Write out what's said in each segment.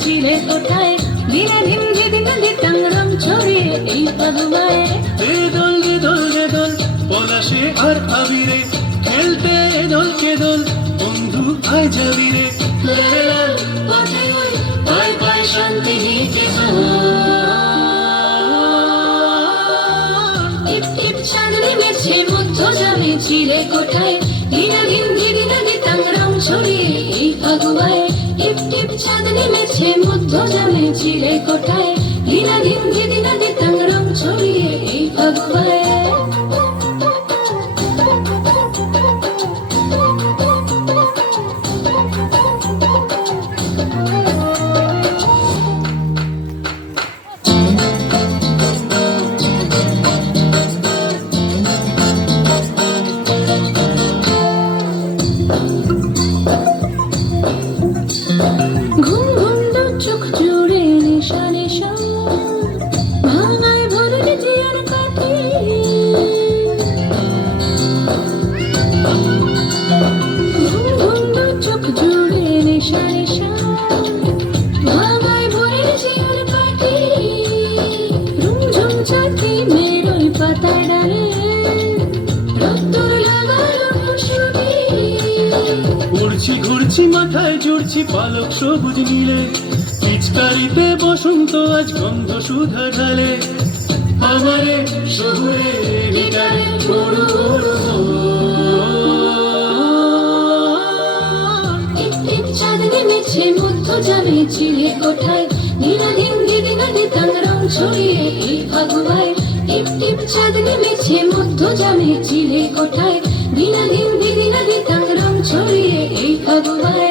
চিলে কোথায় দিনে দিন দিদিন দিতাম রং ছড়িয়ে এই ফাগুয়ায়। এ দোল রে দোল রে দোল পলাশে আর আবিরে খেলতে এ দোল কে দোল বন্ধু আয় যাবি রে। লাল পথে ওই পায় পায় শান্তি নিকেতন। টিপ টিপ চাঁদ নেমেছে মধ্য জামে চিলে কোঠায় দিনে দিন দিদিন দিতাম রং ছড়িয়ে এই ফাগুয়ায়। টিপ টিপ চাঁদ নেমেছে মধ্য জামে চিলে কোঠায় দিনে দিন দিদিন দিতাম রং ছড়িয়ে এই ফাগুয়ায়। ঘুম ঘুম দু চোখ জুড়ে নেশা নেশা ভাঙায় ভরে জিয়ার কাঠি। ঘুম ঘুম দু চোখ জুড়ে নেশা নেশা ভাঙায় ভরে জিয়ার কাঠি। রুমঝুম চাঁদি মেরোই পাতায় ডালে রোদ্দুর লাগালো খুশবি। উড়ছি ঘুরছি মাথায় জুড়ছি পালক সবুজ নীলে পিচকারিতে বসন্ত আজ গন্ধ সুধা ঢালে। আমারে শহুরে গিটারে গরু টিপ টিপ চাঁদ নেমেছে মধ্য জামে চিলে কোঠায় দিনাদিন দিদিন দিতাম রং ছড়িয়ে এই ফাগুয়ায়। টিপ টিপ চাঁদ নেমেছে মধ্য জামে চিলে কোঠায় দিনাদিন দিদিন দিতাম রং ছড়িয়ে এই ফাগুয়ায়।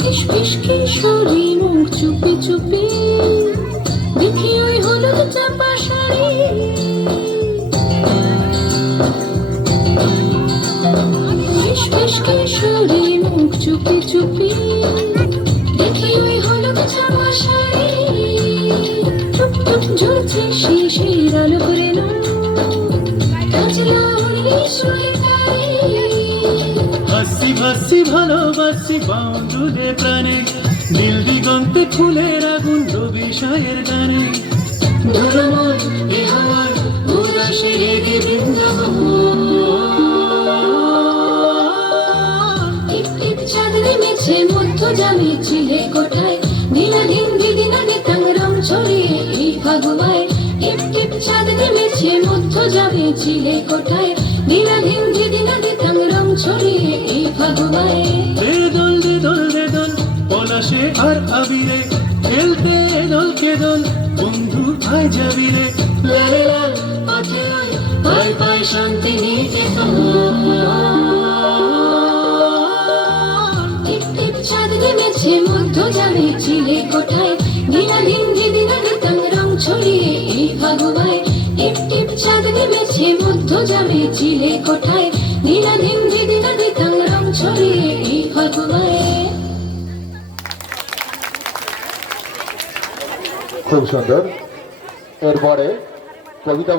ঘিস ফিস কিশোরী মুখ চুপি চুপি দেখি ওই হলুদ চাপা শাড়ি। ঘিস ফিস কিশোরী মুখ চুপি চুপি দেখি ওই হলুদ চাপা শাড়ি। টুক টুক ঝরছে শিশির আলো করে না কাজলা উড়ি শুয়ে তাই। হাসি ভাসি ভালোবাসি বাউন্ডুলে প্রাণে নীল দিগন্তে ফুলের আগুন রবি সায়ের গানে। ধরময় এ হাওয়ায় উদাসে রেগে বৃন্দাবন। টিপ টিপ চাঁদ নেমেছে মধ্য জামে চিলে কোঠায় দিনাদিন দিদিন দিতাম রং ছড়িয়ে এই ফাগুয়ায়। টিপ টিপ চাঁদ নেমেছে মধ্য জামে চিলে কোঠায় দিনাদিন দিদিন দিতাম রং ছড়িয়ে এই ফাগুয়ায়। এ দোল রে দোল রে দোল পলাশে আর আবিরে খেলতে এ দোল কে দোল বন্ধু আয় যাবি রে। লাল লাল পথে ওই পায় পায় শান্তি নিকেতন। টিপ টিপ চাঁদ নেমেছে মধ্য জামে চিলে কোঠায় দিনাদিন দিদিন দিতাম রং ছড়িয়ে এই ফাগুয়ায়। টিপ টিপ চাঁদ নেমেছে মধ্য জামে চিলে কোঠায় দিনাদিন দিদিন দিতাম রং ছড়িয়ে এই ফাগুয়ায়। খুব সুন্দর। এরপরে কবিতা